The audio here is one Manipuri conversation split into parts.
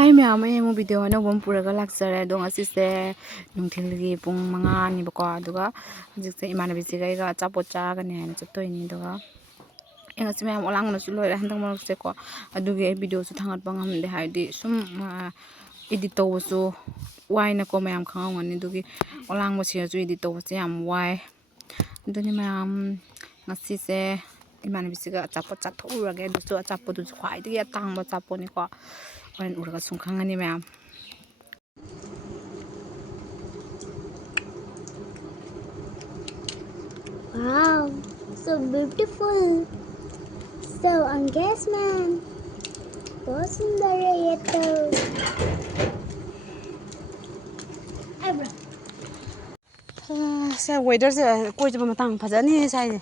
Hi ma'am, ay mo video na bom puraga laksare dong asise nungthilgi pung 5 ni bako aduga hojikse imanabi sigaiga achapot chagani haina chattoini duga engasi ma'am olang na su loira handang marokse ko adugi ai video su thangat bangamde haidi sum edit tawsu wai na ko ma'am khangani dugi olang mo sia ju edit tawse yam wai duni ma'am ngasise imanabi siga achapot chathurage dusu achapot du khwai di atangba chaponi ko Oren uraga sungkhangani ma'am. Wow, so beautiful. So guess man, बहुत सुंदर है ये तो. Sa weather se koi jaba matang phajani sai ne.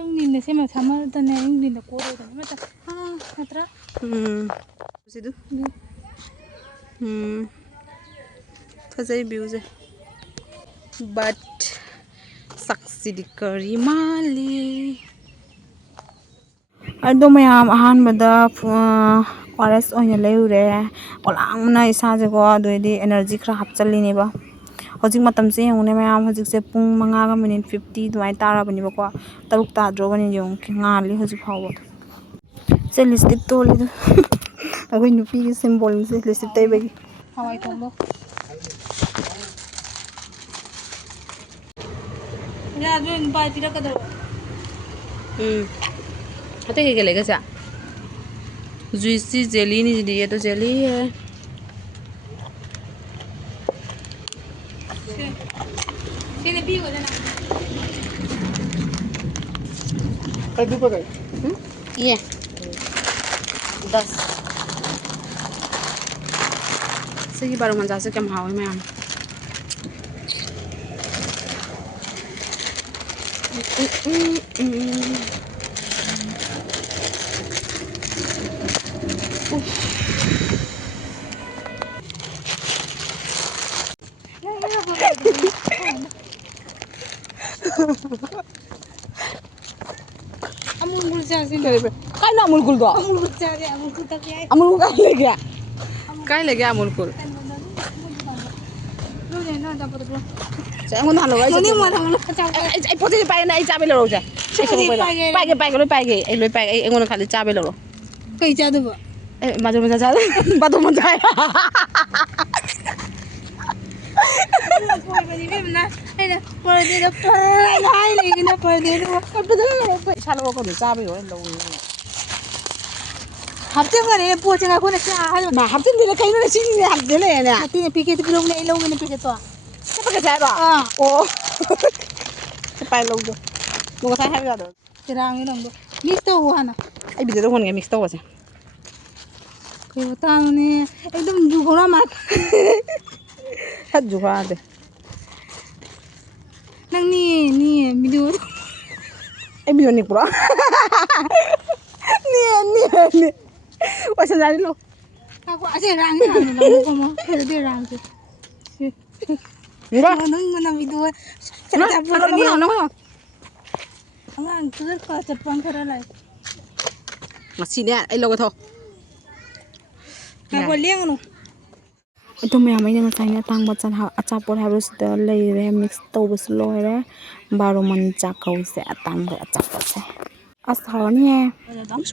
Engin ne sema samar tane engin ne koro tane mata hatra Sidu phajai view se but saksidi kari mali ado mayam ahan bada oras oina leure olangna isa je ko doidi energy khra hapchali ne ba hojik matam se yongune mayam hojik se pung 5:50 dumai tara bani ba ko taruk ta dro bani yong ngali hojik hawo se lipstick to le agoi nupi ki symbol se lipstick tai bagi hawai tombo ya jo in ba tira kadar hate ke लेगा सा juicy jelly नहीं दी ये तो jelly है sini pi wala na कद्दू पकाई ये 10 सही बार मजा से कम हावे में हम amul gul sa sini काय ना अमूल कुल दो amul gul sa re amul gul tak ai Amul काय ले गया अमूल कुल lo ne na da por bro saya ngon halo ai ni mo thang lo cha ai poti pai na ai cha be lo ja pai ge ai loi pai ai ngon khali cha be lo kai cha do ba ai ma jo ma cha ba to ma cha poi ba ni be na ai na por de da hai le na por de do cha lo ko cha be lo lo hafte ba ne po cha ko na cha ha mà hấp chân thì là cây nó xin hấp thế này nè ti ne pi ke ti lo ne lo ne pi ke to cái bác cái trái đó ồ cái bài lâu rồi mua cái thái hay ra được tirang ni dong do mix to ha na ai bây giờ đâu còn cái mix tàu rồi kai utang ne ekdom ju gora ma hết rồi qua rồi nang ni video ai bây giờ nịp đó nè ôi sao ra đi luôn aku ase rang ni lang ko mo pero de rang ke enggak nang na video nó ang tu ko chapang khara lai mà xin nè ai lâu thôi ka ko leng no itu maya mai nang sai na tang ba chan ha achapor ha bus da lei re mix to bus loi re baro man cha kau se atang re achapor se asar ni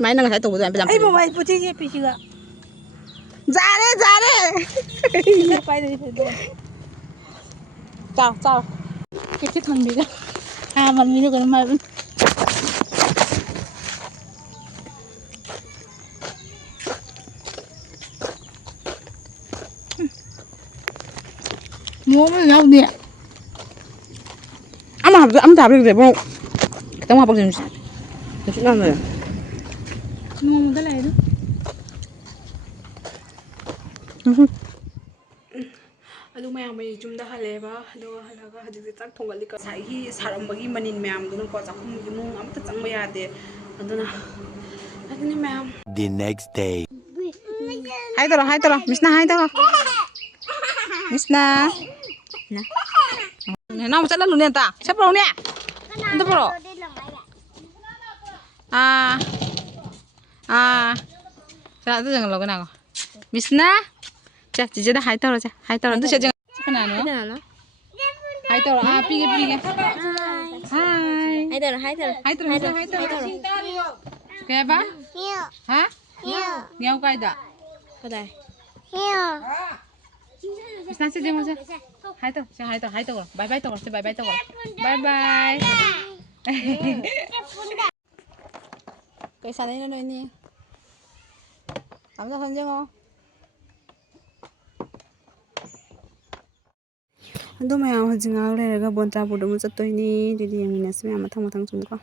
mai nang sai to bu bây ai mobile puti je pi ga जा रे pai de do chào ke thang bi ga ha man mi no kan ma mua mới lâu đi ăn thả được không tao học bằng gì chuyện ăn rồi mua một cái này đó alu mayam mai jumda haleba do halaga hadi tak thongal ka sai hi sarambagi manin mayam dun ko chakhum gi mu amta changba yade aduna aduni mayam The next day. hai tara misna misna na na mo chala lu ne ta se pro ne anta pro cái đó dừng lâu cái nào Miss Na chả chỉ đã hai tàu rồi chả hai tàu rồi tôi sẽ dừng cái nào nữa hai tàu à pi cái hai hai tờ hai tàu cái ba hả nghèo cái đó cái này Miss Na sẽ dừng rồi hai tàu rồi bye bye tàu rồi bye bye tàu rồi bye bye cái sao đấy nó đây nè tắm ra thân chứ không ꯑꯗꯨ ꯃꯌꯥꯝ ꯍꯧꯖꯤꯛ ꯉꯥꯏꯍꯥꯛ ꯂꯩꯔꯒ ꯕꯣꯟꯇꯥꯄꯨꯔꯗ ꯑꯃꯨꯛ ꯆꯠꯇꯣꯏꯅꯤ ꯑꯗꯨꯗꯤ ꯌꯦꯡꯃꯤꯟꯅꯁꯤ ꯃꯌꯥꯝ ꯃꯊꯪ ꯁꯨꯝꯀꯣ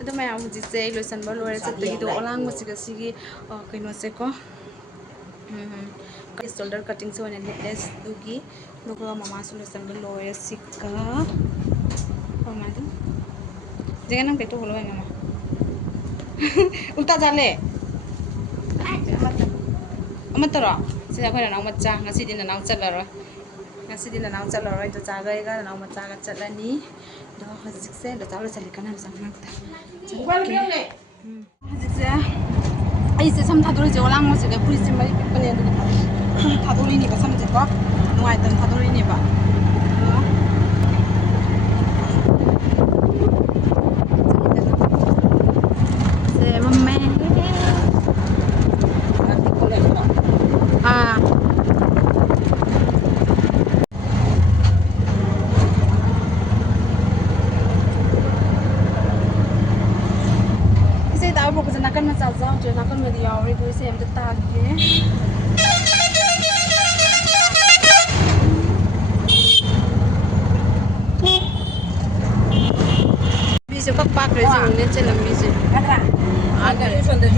ꯑꯗꯨ ꯃꯌꯥꯝ ꯍꯧꯖꯤꯛꯁꯦ ꯂꯣꯏꯁꯟꯕ ꯂꯣꯏꯔ ꯆꯠꯄꯒꯤꯗꯣ ꯑꯣꯂꯥꯡꯕꯁꯤꯒ ꯁꯤꯒꯤ ꯀꯩꯅꯣꯁꯦꯀꯣ ꯁꯣꯜꯗꯔ ꯀꯠꯇꯤꯡꯁꯦ ꯑꯣꯏꯅ ꯂꯤꯠꯂꯦ ꯑꯗꯨꯒꯤ ꯑꯗꯨꯒ ꯃꯃꯥꯁꯨ ꯂꯣꯏꯁꯟꯕ ꯂꯣꯏꯔꯦ ꯁꯤꯒ ꯀꯃꯥꯏꯅ ꯖꯒꯥ ꯅꯪ ꯇꯦꯛꯇꯣ ꯍꯣꯜꯂꯣ ꯃꯃꯥ ꯎꯜꯇꯥ ꯆꯥꯂꯦ ꯑꯃꯠꯇꯔꯣ ꯁꯤꯗ ꯑꯩꯈꯣꯏ ꯅꯅꯥꯎ ꯃꯆꯥ ꯉꯁꯤꯗꯤ ꯅꯅꯥꯎ ꯆꯠꯂꯔꯣꯏ ꯗꯣꯆꯥꯒ ꯑꯩꯒ ꯅꯅꯥꯎ ꯃꯆꯥꯒ ꯆꯠꯂꯅꯤ ꯑꯗꯣ ꯍꯧꯖꯤꯛꯁꯦ ꯗꯣꯆꯥ ꯂꯣꯏꯁꯜꯂꯤ ꯀꯅꯥ ꯃꯆꯥ ꯉꯥꯛꯇ ꯍꯧꯖꯤꯛꯁꯦ ꯑꯩꯁꯦ ꯁꯝ ꯊꯥꯗꯣꯔꯤꯁꯦ ꯑꯣꯂꯥꯡꯕꯁꯤꯒ ꯐꯨꯔꯤꯠꯁꯦ ꯃꯔꯤ ꯄꯤꯛꯄꯅꯦ ꯑꯗꯨꯒ ꯊꯥꯗꯣꯔꯤꯅꯦꯕ ꯁꯝꯁꯦꯀꯣ ꯅꯨꯡꯉꯥꯏꯇꯅ ꯊꯥꯗꯣꯔꯤꯅꯦꯕ nakan macam zau je nakan mesti awal itu saya ambil tadi. Bisa pak rezim ni celam bisa. Ada sudah.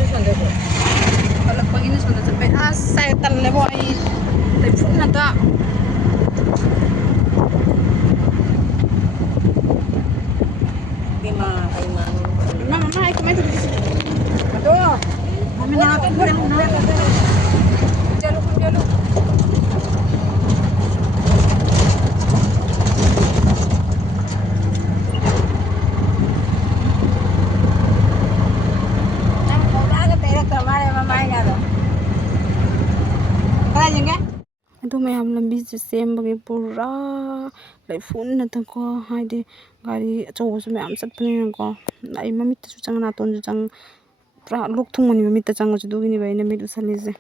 Kalau pagi ni sudah sampai saya terlewat. Telefon nada. Mama, aku main tu. Aduh, kami nak jalur. ꯑꯗꯨ ꯃꯌꯥꯝ ꯂꯝꯕꯤꯁꯦ ꯁꯦꯝꯕꯒꯤ ꯄꯨꯔꯥ ꯂꯩꯐꯨꯟ ꯅꯠꯇꯀꯣ ꯍꯥꯏꯗꯤ ꯒꯥꯔꯤ ꯑꯆꯧꯕꯁꯨ ꯃꯌꯥꯝ ꯆꯠꯄꯅꯤꯅꯀꯣ ꯑꯩ ꯃꯃꯤꯠꯇꯁꯨ ꯆꯪꯉ ꯅꯥꯇꯣꯟꯁꯨ ꯆꯪ ꯄꯨꯔꯥ ꯂꯣꯛ ꯊꯨꯡꯕꯅꯤ ꯃꯃꯤꯠꯇ ꯆꯪꯉꯁꯨ ꯑꯗꯨꯒꯤꯅꯦꯕ ꯑꯩꯅ ꯃꯤꯠ ꯎꯁꯜꯂꯤꯁꯦ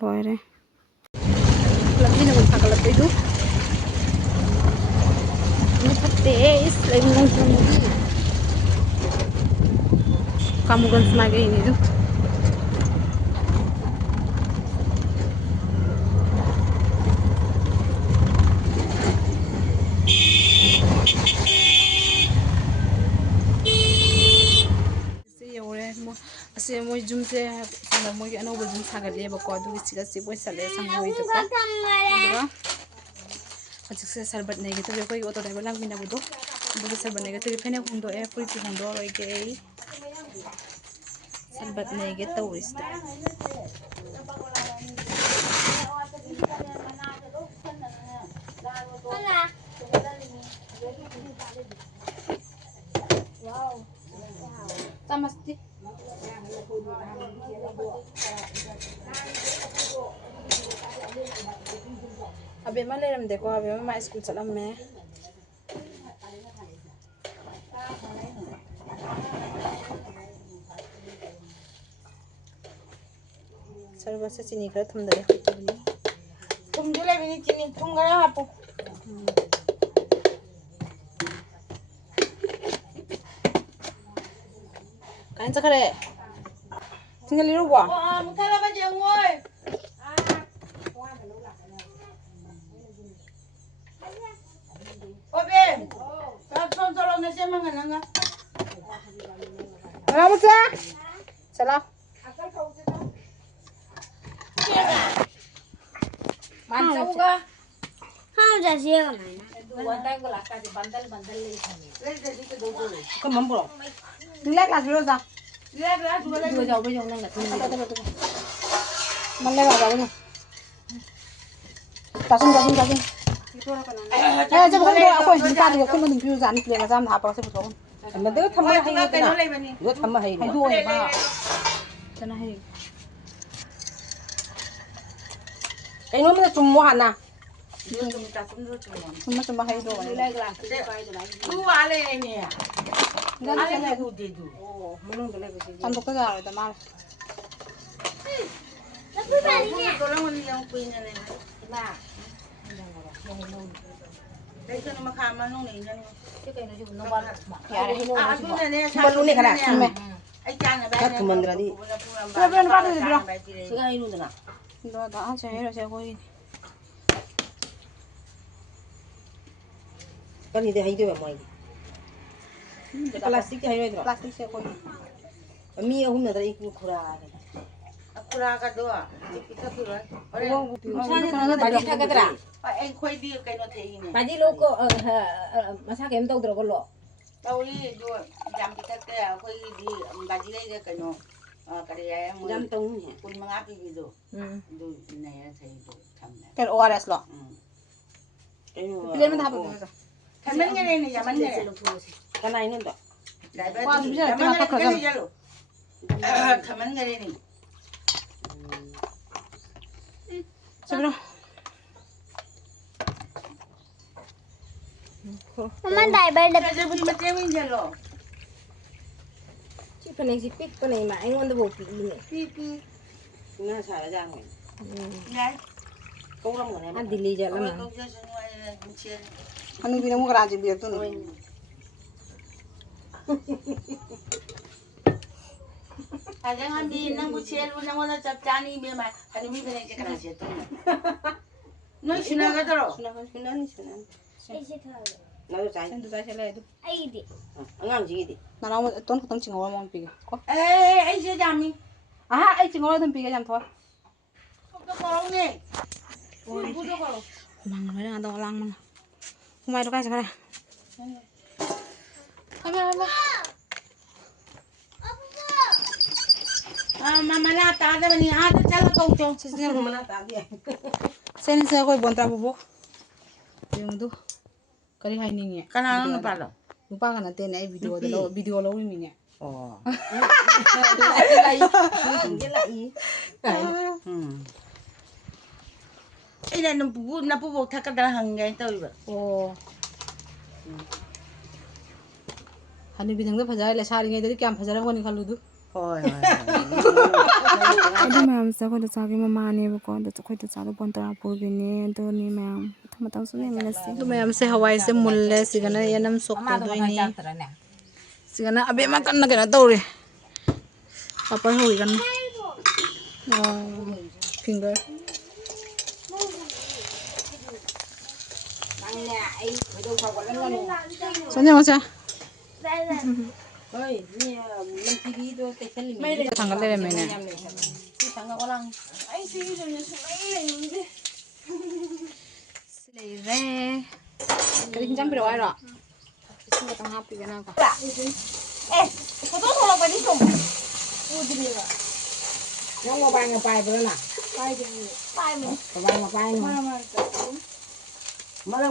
ꯂꯣꯏꯔꯦ ꯂꯝꯕꯤꯅ ꯑꯃꯨꯛ ꯊꯥꯒꯠꯂꯛꯄꯩꯗꯨ ꯐꯠꯇꯦ ꯏꯁ ꯂꯩꯃꯨꯡ ꯆꯪꯕꯒꯤ ꯀꯥꯃꯨꯒꯟ ꯁꯨꯃꯥꯏꯒ ꯏꯅꯤꯗꯨ ꯑꯁꯤ ꯃꯣꯏ ꯖꯨꯝꯁꯦ ꯃꯣꯏꯒꯤ ꯑꯅꯧꯕ ꯖꯨꯝ ꯁꯥꯒꯠꯂꯦꯕꯀꯣ ꯑꯗꯨꯒꯤ ꯁꯤꯒ ꯁꯤ ꯂꯣꯏꯁꯜꯂꯦ ꯁꯪꯒꯣꯏꯗꯀꯣ ꯑꯗꯨꯒ ꯍꯧꯖꯤꯛꯁꯦ ꯁꯔꯕꯠ ꯅꯩꯒꯗꯧꯔꯤ ꯑꯩꯈꯣꯏꯒꯤ ꯑꯣꯇꯣ ꯗ꯭ꯔꯥꯏꯚꯔ ꯂꯥꯛꯃꯤꯟꯅꯕꯗꯣ ꯑꯗꯨꯒꯤ ꯁꯔꯕꯠ ꯅꯩꯒꯗꯧꯔꯤ ꯐꯅꯦꯛ ꯍꯣꯡꯗꯣꯛꯑꯦ ꯐꯨꯔꯤꯠꯇꯤ ꯍꯣꯡꯗꯣꯛꯑꯔꯣꯏꯒꯦ ꯑꯩ ꯁꯔꯕꯠ ꯅꯩꯒꯦ ꯇꯧꯔꯤꯁꯤꯗ Mesti Abi mana lem deko abi mana school salam me Sarva se chini kara thum dale thum dale bini chini thum kara hapo Kain sakare tinggal liru ba mukala ba jeng oi Obe Salam salam na siya mga nanga Salamat sa Salam Mansa uga udah siap Kan mampu Nilai kelas dulu dah Dua jauh bejong nang nggak Mana lah jauhnya Kasih Eh coba kan aku minta dia kan mending piu zan dia ngazam apa sih betul. Mà đứa thăm hay cái nào? Đứa thăm hay. Hay đuôi mà. ꯆꯅꯥ ꯍꯩ ꯀꯩꯅꯣꯝꯗ ꯆꯨꯝꯃꯣ ꯍꯥꯟꯅ ꯆꯨꯝꯃ ꯆꯨꯝꯃ ꯍꯩꯗꯣ ꯆꯥꯝꯊꯣꯛꯇ ꯌꯥꯔꯣꯏꯗ ꯃꯥꯜꯂꯦ ꯌꯥꯔꯦ ꯊꯨꯝꯃꯜꯂꯨꯅꯦ ꯈꯔ ꯆꯨꯝꯃꯦ ꯈꯔ ꯊꯨꯝꯃꯟꯗ꯭ꯔꯗꯤ ꯁꯤꯒ ꯍꯩꯔꯨꯗꯅ ꯗꯣ ꯍꯩꯔꯁꯦ ꯑꯩꯈꯣꯏꯒꯤꯗꯤ ꯀꯔꯤꯗꯤ ꯍꯩꯗꯣꯏꯕ ꯃꯣꯏꯗꯤ ꯄ꯭ꯂꯥꯁꯇꯤꯛꯇꯤ ꯍꯩꯔꯣꯏꯗ꯭ꯔꯣ ꯄ꯭ꯂꯥꯁꯇꯤꯛꯁꯦ ꯑꯩꯈꯣꯏꯒꯤ ꯃꯤ ꯑꯍꯨꯝ ꯅꯠꯇ꯭ꯔ ꯏꯀꯨ ꯈꯨꯔꯥꯒꯗꯤ ꯈꯨꯔꯥꯒꯗꯣ ꯄꯤꯊꯛꯄꯤꯔꯣꯏ ꯕꯥꯗꯤ ꯊꯛꯀꯗ꯭ꯔꯥ ꯑꯩꯈꯣꯏꯗꯤ ꯀꯩꯅꯣ ꯊꯛꯏꯅꯦ ꯕꯥꯗꯤ ꯂꯣꯛ ꯃꯁꯥ ꯀꯩꯝ ꯇꯧꯗ꯭ꯔꯕ ꯂꯣ ꯇꯧꯔꯤ ꯑꯗꯣ ꯌꯥꯝ ꯄꯤꯊꯛꯇꯦ ꯑꯩꯈꯣꯏꯒꯤꯗꯤ ꯕꯥꯖꯤ ꯂꯩꯗ ꯀꯩꯅꯣ ꯀꯔꯤ ꯍꯥꯏ ꯌꯥꯝ ꯇꯧꯅꯤꯍꯦ 15 ꯄꯤꯕꯤꯗꯣ ꯑꯗꯨ ꯅꯩꯔ ꯊꯛꯏꯗꯣ ꯊꯝꯃꯦ ꯀꯩꯅꯣ ORS ꯂꯣ ꯀꯩꯅꯣ ꯄ꯭ꯂꯦꯠ ꯑꯃꯗ ꯍꯥꯞꯄꯛꯑꯣ ꯊꯝꯃꯟꯒꯔꯦꯅꯦ ꯌꯥꯝꯃꯟꯒꯔꯦ ꯀꯅꯥꯏꯅꯣꯗꯣ ꯊꯝꯃꯟꯒꯔꯦꯅꯦ ꯆꯠꯂꯣ Mama diaper ꯐꯖꯕꯤ ꯃꯇꯦꯡ ꯏꯟꯖꯜꯂꯣ ꯁꯤ ꯐꯅꯦꯛꯁꯤ ꯄꯤꯛꯄꯅꯦ ꯏꯃꯥ ꯑꯩꯉꯣꯟꯗꯐꯥꯎ ꯄꯤꯛꯏꯅꯦ ꯄꯤ ꯉꯥ ꯁꯥꯔꯖꯥꯠꯅꯤ ꯌꯥꯏ ꯀꯧꯔꯝꯒꯅꯦ ꯗꯤꯜꯂꯤ ꯍꯣꯏ ꯆꯠꯂꯝꯒꯅꯤ ꯀꯧꯖꯁꯅꯨ ꯑꯩꯅ ꯑꯗꯨꯝ ꯆꯦꯜꯂꯤ ꯍꯅꯨꯕꯤꯅ ꯑꯃꯨꯛ ꯀꯅꯥ ꯆꯤꯡꯕꯤꯔꯛꯇꯣꯏꯅꯣ ꯐꯖꯍꯟꯕꯤ ꯅꯪꯕꯨ ꯁꯦꯜꯂꯨ ꯅꯪꯉꯣꯟꯗ ꯆꯞ ꯆꯥꯅꯤ ꯏꯕꯦꯝꯃ ꯍꯅꯨꯕꯤ ꯐꯅꯦꯛꯁꯦ ꯀꯅꯥ ꯁꯦꯠꯇꯣꯏꯅꯣ ꯅꯣꯏ ꯁꯨꯅꯒꯗ꯭ꯔꯣ ꯁꯨꯅꯅꯤ ꯅꯪꯁꯨ ꯆꯥꯏ ꯁꯦꯟꯗꯨ ꯆꯥꯏ ꯁꯦꯠꯂꯦ ꯑꯗꯨ ꯑꯩꯒꯤꯗꯤ ꯑꯉꯥꯡꯁꯤꯒꯤꯗꯤ ꯅꯅꯥꯎ ꯇꯣꯟ ꯈꯛꯇꯪ ꯆꯤꯡꯍꯧꯔ ꯃꯉꯣꯟ ꯄꯤꯒꯦ ꯀꯣ ꯑꯩꯁꯦ ꯌꯥꯝꯃꯤ ꯑꯍꯥ ꯑꯩ ꯆꯤꯡꯍꯧꯔ ꯑꯗꯨꯝ ꯄꯤꯒꯦ ꯌꯥꯝ ꯊꯣꯛ ꯑꯝꯇ ꯀꯧꯔꯛꯎꯅꯦ ꯎꯄꯨꯗꯣ ꯀꯧꯔꯛꯑꯣ ꯍꯨꯃꯥꯡ ꯂꯣꯏꯔꯦ ꯉꯥꯗꯣ ꯂꯥꯡꯕꯅ ꯍꯨꯃꯥꯏꯗꯣ ꯀꯥꯏ ꯆꯠꯈ꯭ꯔꯦ ꯃꯅꯥ ꯇꯥꯗꯕꯅꯤ ꯑꯥꯗ ꯆꯠꯂ ꯀꯧꯆꯣ ꯃꯅꯥ ꯇꯥꯗꯦ ꯁꯦꯅꯤꯁꯦ ꯑꯩꯈꯣꯏ ꯕꯣꯟꯇꯥ ꯌꯦꯡꯉꯨꯗꯨ ꯀꯔꯤ ꯍꯥꯏꯅꯤꯡꯉꯤ ꯀꯅꯥꯅꯣ ꯅꯨꯄꯥꯗꯣ ꯅꯨꯄꯥꯒ ꯅꯠꯇꯦꯅꯦ ꯑꯩ ꯚꯤꯗꯤꯑꯣ ꯂꯧꯔꯤꯃꯤꯅꯦ ꯑꯣ ꯑꯩꯅ ꯅꯄꯨꯕꯣꯛ ꯊꯛꯀꯗ꯭ꯔꯥ ꯍꯪꯒꯦꯅ ꯇꯧꯔꯤꯕ ꯑꯣ ꯍꯅꯨꯕꯤ ꯅꯪꯗ ꯐꯖꯔꯦ ꯂꯩꯁꯥꯔꯤꯉꯩꯗꯗꯤ ꯀꯌꯥꯝ ꯐꯖꯔꯝꯒꯅꯤ ꯈꯜꯂꯨꯗꯨ ꯍꯣꯏ ꯑꯗꯨ ꯃꯌꯥꯝꯁꯦ ꯑꯩꯈꯣꯏ ꯗꯆꯥꯒꯤ ꯃꯃꯥꯅꯦꯕꯀꯣ ꯑꯗꯣ ꯑꯩꯈꯣꯏ ꯗꯆꯥꯗꯣ ꯕꯣꯟ ꯇꯔꯥ ꯄꯨꯕꯤꯅꯦ ꯑꯗꯨꯅꯤ ꯃꯌꯥꯝ ꯃꯊꯪ ꯃꯊꯪꯁꯨ ꯌꯦꯡꯃꯤꯟꯅꯁꯤ ꯑꯗꯨ ꯃꯌꯥꯝꯁꯦ ꯍꯋꯥꯏꯁꯦ ꯃꯨꯜꯂꯦ ꯁꯤꯒꯅ ꯌꯦꯅꯝ ꯁꯣꯛ ꯇꯧꯗꯣꯏꯅꯤ ꯁꯤꯒꯅ ꯑꯕꯦꯝꯃ ꯀꯟꯅ ꯀꯩꯅꯣ ꯇꯧꯔꯤ ꯄꯥꯄꯔ ꯍꯧꯔꯤ ꯀꯟꯅ ꯐꯤꯡꯒꯔ ꯅꯪꯅꯦ ꯑꯩ ꯈꯣꯏꯗꯧ ꯁꯥꯎꯒꯠꯍꯟꯒꯅꯨ ꯁꯣꯟꯖꯦꯡꯉꯣꯁꯦ ꯍꯣꯏ ꯃꯤ ꯃꯟꯇꯤꯕꯤꯗꯣ ꯇꯩꯁꯜꯂꯤꯃꯤ ꯊꯥꯡꯒꯠ ꯂꯩꯔꯝꯃꯦꯅꯦ ꯑꯩ ꯁꯤꯒꯤꯗꯨꯅꯦ ꯁꯨꯡꯂꯩ ꯂꯩꯅꯤꯡꯗꯦ ꯂꯩꯔꯦ ꯀꯔꯤ ꯍꯤꯟꯖꯥꯡ ꯄꯤꯔꯛꯑꯣ ꯍꯥꯏꯔꯣ ꯏꯁꯤꯡ ꯈꯛꯇꯪ ꯍꯥꯞꯄꯤꯒꯦ ꯅꯪꯀꯣ ꯐꯣꯇꯣ ꯊꯣꯛꯂꯛꯄꯗꯤ ꯆꯨꯝ ꯅꯪ ꯃꯣꯕꯥꯏꯜꯒ ꯄꯥꯏꯕ꯭ꯔꯣꯅ ꯃꯣꯕꯥꯏꯜꯒ ꯄꯥꯏꯅꯨ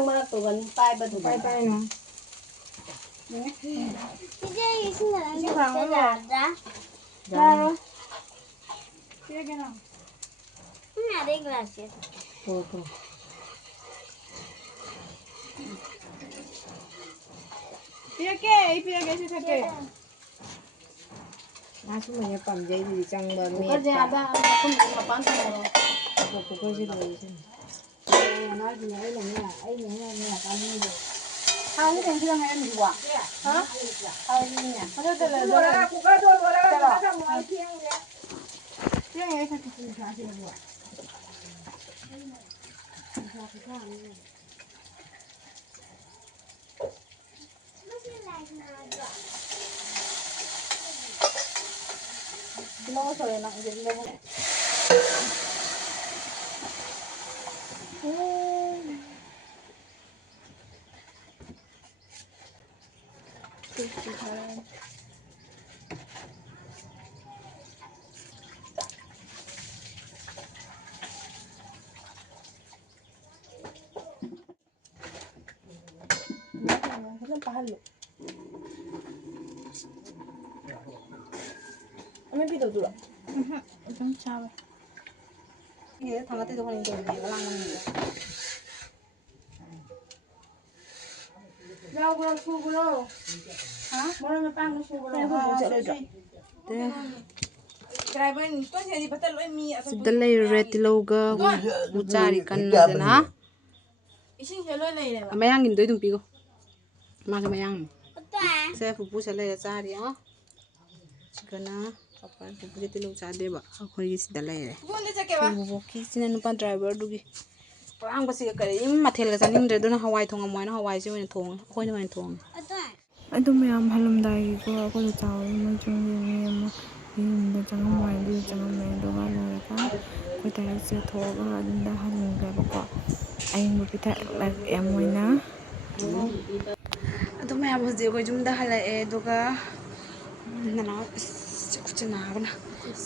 ꯃꯔꯛ ꯇꯧꯒꯅꯤ ꯄꯥꯏꯕꯗꯨ ꯄꯥꯏꯅꯨ 이제 이신나는 나래 글라스. ꯁꯨꯝꯕꯅ ꯄꯥꯝꯖꯩꯗꯨꯗꯤ ꯆꯪꯕ ꯀꯨꯀꯔꯁꯦ ꯑꯗ ꯃꯄꯥꯟ ꯊꯝꯃꯨꯔꯣ ꯀꯨꯀꯔꯁꯤ ꯂꯣꯏꯁꯤꯅꯤ ꯑꯩꯅꯅꯦ ꯀꯥꯟꯅꯤꯡꯗꯦ ꯊꯥꯎꯁꯦ ꯀꯩꯅꯣ ꯈꯤꯇꯪ ꯍꯥꯏꯔꯝꯃꯤꯕ ꯑꯗꯨꯝ ꯆꯥꯕ 이게 당아띠도 하는 게 내가 랑랑해. ꯌꯥꯎꯕ꯭ꯔꯣ ꯁꯨꯕ꯭ꯔꯣ ꯃꯔꯣꯏ ꯃꯄꯥꯡꯒ ꯁꯨꯕ꯭ꯔꯣ ꯗ꯭ꯔꯥꯏꯚꯔ ꯇꯣꯏꯁꯦꯗꯤ ꯐꯠꯇ ꯂꯣꯏ ꯃꯤ ꯁꯤꯗ ꯂꯩꯔꯨꯔꯦ ꯇꯤꯜꯍꯧꯒ ꯎ ꯆꯥꯔꯤ ꯀꯟꯅꯗꯅ ꯏꯁꯤꯡꯁꯦ ꯂꯣꯏ ꯂꯩꯔꯦꯕ ꯃꯌꯥꯡꯒꯤꯗꯣ ꯑꯗꯨꯝ ꯄꯤꯒꯣ ꯃꯥꯁꯨ ꯃꯌꯥꯡꯅꯤ ꯁꯦ ꯄꯨꯄꯨꯁꯦ ꯂꯩꯔ ꯆꯥꯔꯤ ꯁꯤꯒꯅ ꯄꯨꯄꯨꯒꯤ ꯇꯤꯜꯍꯧ ꯆꯥꯗꯦꯕ ꯑꯩꯈꯣꯏꯒꯤ ꯁꯤꯗ ꯂꯩꯔꯦ ꯕꯣꯟꯗ ꯆꯠꯀꯦꯕ ꯕꯨꯕꯣꯛꯀꯤꯁꯤꯅ ꯅꯨꯄꯥ ꯗ꯭ꯔꯥꯏꯚꯔꯗꯨꯒꯤ ꯄꯥꯡꯕꯁꯤꯒ ꯀꯔꯤꯝ ꯃꯊꯦꯜꯒ ꯆꯥꯅꯤꯡꯗ꯭ꯔꯦ ꯑꯗꯨꯅ ꯍꯋꯥꯏ ꯊꯣꯡꯉꯝꯃꯣ ꯍꯥꯏꯅ ꯍꯋꯥꯏꯁꯦ ꯑꯣꯏꯅ ꯊꯣꯡꯉꯦ ꯑꯩꯈꯣꯏꯅ ꯑꯣꯏꯅ ꯊꯣꯡꯉꯦ ꯑꯗꯨ ꯃꯌꯥꯝ ꯍꯜꯂꯝꯗꯥꯏꯒꯤꯀꯣ ꯑꯩꯈꯣꯏꯗ ꯆꯥꯎꯔꯤ ꯃꯆꯨꯡꯒꯤ ꯃꯤ ꯑꯃ ꯌꯨꯝꯗ ꯆꯪꯉꯝꯃꯣ ꯍꯥꯏꯕꯗꯨꯗ ꯆꯪꯉꯝꯃꯦ ꯑꯗꯨꯒ ꯂꯣꯏꯔꯒ ꯑꯩꯈꯣꯏ ꯇꯔꯦꯠ ꯆꯦꯊꯣꯛꯑꯒ ꯑꯗꯨꯝꯗ ꯍꯟꯈ꯭ꯔꯦꯕꯀꯣ ꯑꯌꯤꯡꯕ ꯄꯤꯊꯛꯂꯛꯑꯦ ꯃꯣꯏꯅ ꯑꯗꯨ ꯃꯌꯥꯝ ꯍꯧꯖꯤꯛ ꯑꯩꯈꯣই ꯌꯨꯝꯗ ꯍꯜꯂꯛꯑꯦ ꯑꯗꯨꯒ ꯅꯅꯥꯎ ꯈꯨꯠꯁꯦ ꯅꯥꯕꯅ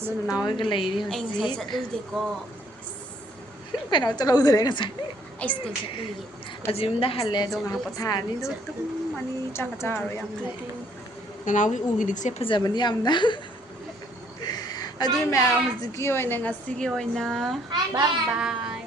ꯑꯗꯨ ꯅꯅꯥꯎ ꯍꯣꯏꯒ ꯂꯩꯔꯤ ꯍꯧꯖꯤꯛ ꯆꯠꯂꯨꯗꯦꯀꯣ ꯀꯩꯅꯣ ꯆꯠꯍꯧꯗ꯭ꯔꯦ ꯉꯁꯥꯏ ꯑꯩ ꯁ꯭ꯀꯨꯜ ꯆꯠꯂꯨꯏꯌꯦ ꯍꯧꯖꯤꯛ ꯌꯨꯝꯗ ꯍꯜꯂꯦ ꯑꯗꯣ ꯉꯥꯏꯍꯥꯛ ꯄꯣꯊꯥꯔꯅꯤ ꯑꯗꯨ ꯇꯨꯝꯃꯅꯤ ꯆꯥꯛꯀ ꯆꯥꯔꯔꯣꯏ ꯌꯥꯝ ꯂꯩ ꯅꯅꯥꯎꯒꯤ ꯎꯒꯤ ꯂꯤꯛꯁꯦ ꯐꯖꯕꯅꯤ ꯌꯥꯝꯅ ꯑꯗꯨꯏ ꯃꯌꯥꯝ ꯍꯧꯖꯤꯛꯀꯤ ꯑꯣꯏꯅ ꯉꯁꯤꯒꯤ ꯑꯣꯏꯅ ꯕꯥꯏ ꯕꯥꯏ